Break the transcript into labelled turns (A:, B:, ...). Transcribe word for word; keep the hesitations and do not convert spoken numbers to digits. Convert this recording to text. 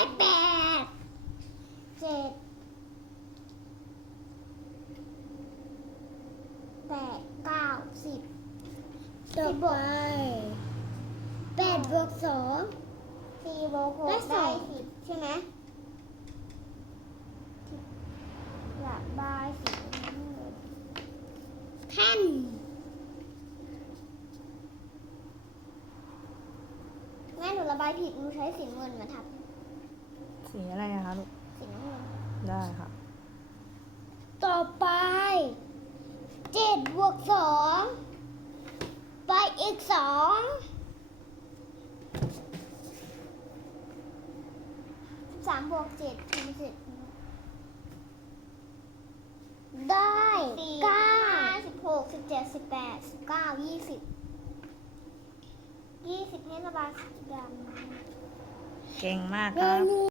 A: แปดเจ็ดแปดเก้าสิบ
B: ต่อไปแปดบวกสอง
A: สี่บวกหก
B: ได้ส
A: ได้
B: อง
A: สิบใช่ไหมระบายสีน้ำเงิน
B: แท่น
A: แม่หนูระบายผิดหนูใช้สีเงินมาทับ
C: สีอะไรอะคะลูก
A: สีน้ำเงิน
C: ได้ค่ะ
B: ต่อไปเจ็ดบวกสองไปอีกสอง
A: สามบวกเจ็ดคูณเจ็ด
B: ได้
A: สี่
B: เก้า
A: ห้าสิบหกสิบเจ็ดสิบแปดสิบเก้ายี่สิบยี่สิบให้ระบายสีดำ
C: เก่งมากค
B: แล้
C: รั
B: ว
C: บ
B: นี่